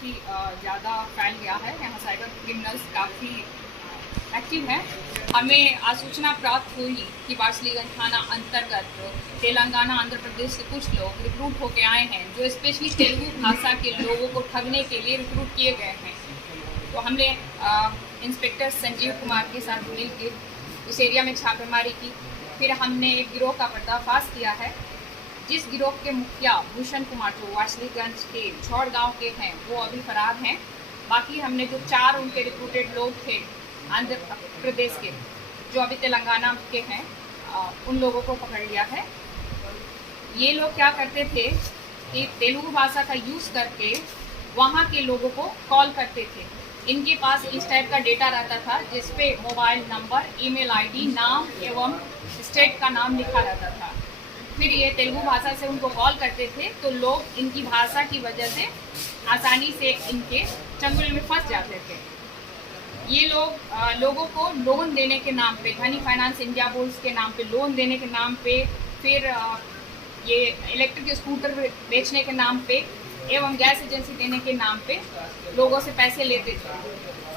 काफ़ी ज़्यादा फैल गया है। यहाँ साइबर क्रिमिनल्स काफ़ी एक्टिव हैं। हमें आज सूचना प्राप्त हुई कि वारसलीगंज थाना अंतर्गत तेलंगाना आंध्र प्रदेश से कुछ लोग रिक्रूट होकर आए हैं, जो स्पेशली तेलुगु भाषा के लोगों को ठगने के लिए रिक्रूट किए गए हैं। तो हमने इंस्पेक्टर संजीव कुमार के साथ मिलकर उस एरिया में छापेमारी की। फिर हमने एक गिरोह का पर्दाफाश किया है, जिस गिरोह के मुखिया भूषण कुमार जो वारसलीगंज के झौड़ गांव के हैं, वो अभी फरार हैं। बाकी हमने जो 4 उनके रिक्रूटेड लोग थे आंध्र प्रदेश के, जो अभी तेलंगाना के हैं, उन लोगों को पकड़ लिया है। ये लोग क्या करते थे कि तेलुगु भाषा का यूज़ करके वहाँ के लोगों को कॉल करते थे। इनके पास इस टाइप का डेटा रहता था, जिसपे मोबाइल नंबर, ईमेल आईडी, नाम एवं स्टेट का नाम लिखा रहता था। फिर ये तेलुगु भाषा से उनको कॉल करते थे, तो लोग इनकी भाषा की वजह से आसानी से इनके चंगुल में फंस जाते थे। ये लोग लोगों को लोन देने के नाम पे, धनी फाइनेंस इंडिया बोल्स के नाम पे लोन देने के नाम पे, फिर ये इलेक्ट्रिक स्कूटर बेचने के नाम पे एवं गैस एजेंसी देने के नाम पे लोगों से पैसे लेते थे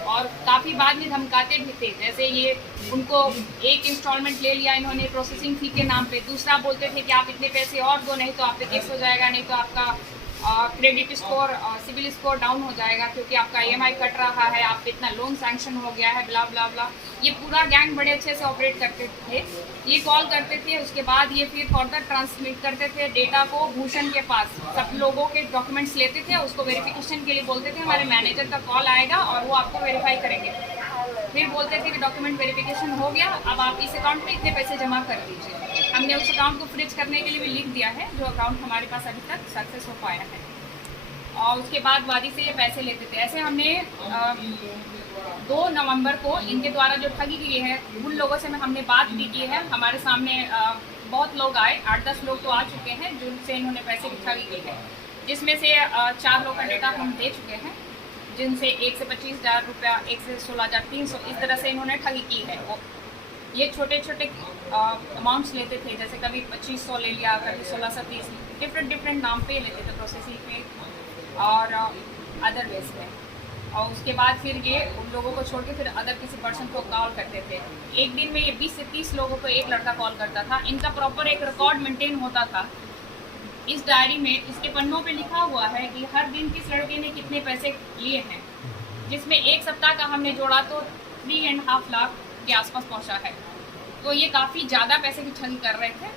और काफ़ी बाद में धमकाते भी थे। जैसे ये उनको एक इंस्टॉलमेंट ले लिया इन्होंने प्रोसेसिंग फ़ी के नाम पे, दूसरा बोलते थे कि आप इतने पैसे और दो, नहीं तो आप पे केस हो जाएगा, नहीं तो आपका credit score, CIBIL score down हो जाएगा क्योंकि आपका ईएमआई कट रहा है, आप पे इतना लोन सैंक्शन हो गया है, ब्ला ब्ला ब्ला। ये पूरा गैंग बड़े अच्छे से ऑपरेट करते थे। ये कॉल करते थे, उसके बाद ये फिर फर्दर ट्रांसमिट करते थे डेटा को भूषण के पास। सब लोगों के डॉक्यूमेंट्स लेते थे, उसको वेरिफिकेशन के लिए बोलते थे हमारे मैनेजर का कॉल आएगा और वो आपको वेरीफाई करेंगे। फिर बोलते थे कि डॉक्यूमेंट वेरिफिकेशन हो गया, अब आप इस अकाउंट में इतने पैसे जमा कर दीजिए। हमने उस अकाउंट को फ्रीज करने के लिए भी लिख दिया है, जो अकाउंट हमारे पास अभी तक सक्सेस हो पाया है। और उसके बाद वादी से ये पैसे लेते थे। ऐसे हमने 2 नवंबर को इनके द्वारा जो ठगी की है, उन लोगों से हमने बात भी की है। हमारे सामने बहुत लोग आए, 8-10 लोग तो आ चुके हैं जिनसे इन्होंने पैसे की ठगी की है, जिसमें से 4 लोग का डेटा हम दे चुके हैं, जिनसे 1 से 25,000 रुपया, 1 से 16,300 इस तरह से इन्होंने ठगी की है। वो ये छोटे छोटे अमाउंट्स लेते थे, जैसे कभी 2500 ले लिया, कभी 1630, डिफरेंट नाम पे लेते थे, प्रोसेसिंग पे और अदर वेज में। और उसके बाद फिर ये उन लोगों को छोड़ के फिर अदर किसी पर्सन को कॉल करते थे। एक दिन में ये 20 से 30 लोगों को एक लड़का कॉल करता था। इनका प्रॉपर एक रिकॉर्ड मेंटेन होता था। इस डायरी में इसके पन्नों पे लिखा हुआ है कि हर दिन किस लड़के ने कितने पैसे लिए हैं, जिसमें एक सप्ताह का हमने जोड़ा तो 3.5 लाख के आसपास पहुंचा है। तो ये काफ़ी ज़्यादा पैसे की ठगी कर रहे थे।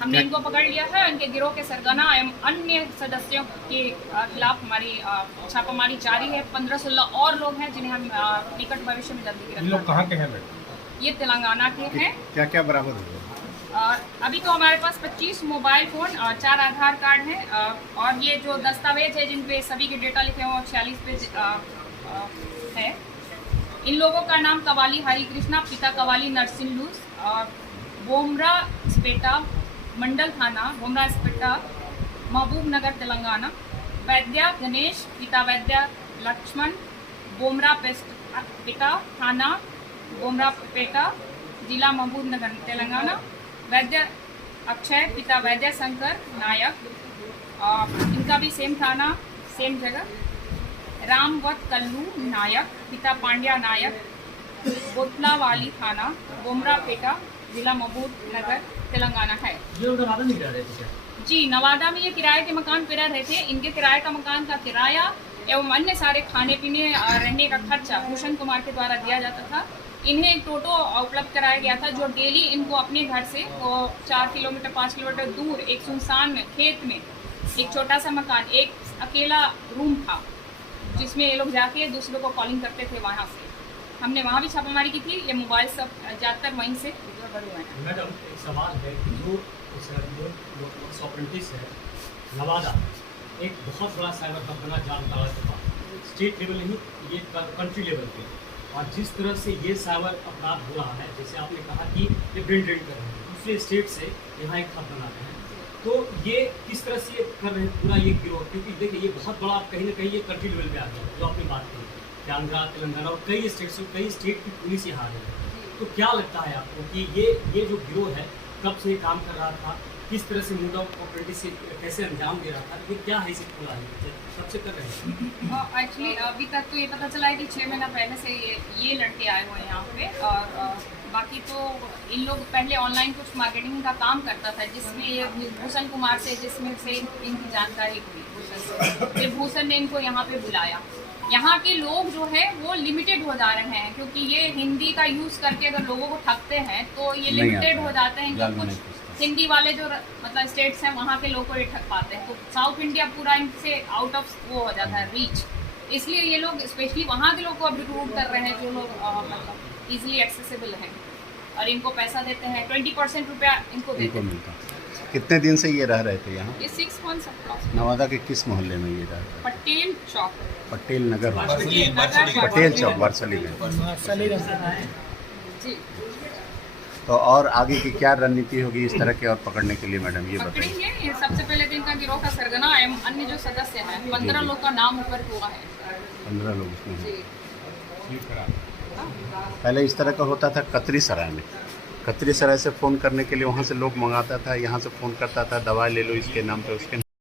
हमने इनको पकड़ लिया है। इनके गिरोह के सरगना एवं अन्य सदस्यों के खिलाफ हमारी छापामारी जारी है। 15-16 और लोग हैं जिन्हें हम निकट भविष्य में जल्दी गिरफ्तार। लोग कहाँ के हैं? ये तेलंगाना के हैं। क्या क्या बरामद हुआ? अभी तो हमारे पास 25 मोबाइल फ़ोन, 4 आधार कार्ड हैं और ये जो दस्तावेज है जिन पे सभी के डेटा लिखे हुए 46 पेज है। इन लोगों का नाम कवाली हरि कृष्णा, पिता कवाली नरसिंहलूस, बोमरा स्पेटा, मंडल थाना बोमरा स्पेटा, महबूब नगर तेलंगाना। वैद्या गणेश, पिता वैद्या लक्ष्मण, बोमरा पेटा, थाना बोमरा पेटा, जिला महबूब नगर तेलंगाना। वैद्य अक्षय, पिता वैद्य शंकर नायक, इनका भी सेम थाना सेम जगह। रामवत कल्लू नायक, पिता पांड्या नायक, बोतलावाली थाना बोमरा पेटा, जिला महबूब नगर तेलंगाना है। ये नवादा में रह रहे थे क्या? जी, नवादा में ये किराए के मकान पे रह रहे थे। इनके किराए का मकान का किराया एवं अन्य सारे खाने पीने रहने का खर्चा भूषण कुमार के द्वारा दिया जाता था। इन्हें एक टोटो उपलब्ध कराया गया था, जो डेली इनको अपने घर से 4 किलोमीटर 5 किलोमीटर दूर एक सुनसान खेत में एक छोटा सा मकान, एक अकेला रूम था, जिसमें ये लोग जाके दूसरों को कॉलिंग करते थे। वहाँ से हमने वहाँ भी छापामारी की थी। ये मोबाइल सब ज़्यादातर वहीं से रिकवर हुए हैं। मैडम, एक सवाल है कि जो अप्रेंटिस है नवादा, एक बहुत बड़ा साइबर कंपना जान डाला चुका, स्टेट लेवल नहीं, ये कंट्री लेवल पे। और जिस तरह से ये साइबर अपराध हो रहा है, जैसे आपने कहा कि ये ब्रेन ड्रेन कर रहे हैं, दूसरे स्टेट से यहाँ एक खत बनाते हैं, तो ये किस तरह से कर रहे हैं पूरा ये गिरोह? क्योंकि देखिए ये बहुत बड़ा कहीं ना कहीं ये कंट्री लेवल पे आ गया, जो आपने बात की कि आंध्रा, तेलंगाना और कई स्टेट की पुलिस यहाँ आ गई। तो क्या लगता है आपको कि ये जो गिरोह है कब से ये काम कर रहा था किस तरह से मोड ऑफ ऑपरेटिव से कैसे अंजाम दे रहा था, ये क्या है इसे खुला है, सबसे कर रहे हैं। एक्चुअली अभी तक तो ये पता चला है कि 6 महीना पहले से ये लड़के आए हुए हैं यहाँ पे, और बाकी तो इन लोग पहले ऑनलाइन कुछ मार्केटिंग का काम करता था, जिसमें ये भूषण कुमार से, जिसमें से इनकी जानकारी हुई भूषण से, फिर भूषण ने इनको यहाँ पे बुलाया। यहाँ के लोग जो है वो लिमिटेड हो जा रहे हैं, क्योंकि ये हिंदी का यूज़ करके अगर लोगों को ठगते हैं तो ये लिमिटेड हो जाते हैं कि कुछ हिंदी वाले जो मतलब स्टेट्स हैं वहाँ के लोग को ये ठग पाते हैं, तो साउथ इंडिया पूरा इनसे आउट ऑफ वो हो जाता है रीच, इसलिए ये लोग स्पेशली वहाँ के लोग को अब रिक्रूट कर रहे हैं जो लोग मतलब ईजिली एक्सेसिबल हैं, और इनको पैसा देते हैं, 20% रुपया इनको देते हैं। कितने दिन से ये रह रहे थे यहाँ? ये 6 months नवादा के किस मोहल्ले में ये रह रहे थे? पटेल चौक, पटेल नगर, नगर पटेल चौक, वारसलीगंज जी। तो और आगे की क्या रणनीति होगी इस तरह के और पकड़ने के लिए मैडम, ये बताइए। पकड़ेंगे, ये सबसे पहले तो इनका गिरोह का सरगना है, अन्य जो सदस्य हैं 15 लोग का नाम ऊपर हुआ है। 15 लोग उसमें हैं। जी। पहले इस तरह का होता था कतरी सराय में, कतरी सराय से फ़ोन करने के लिए वहाँ से लोग मंगाता था, यहाँ से फ़ोन करता था, दवा ले लो इसके नाम पे, उसके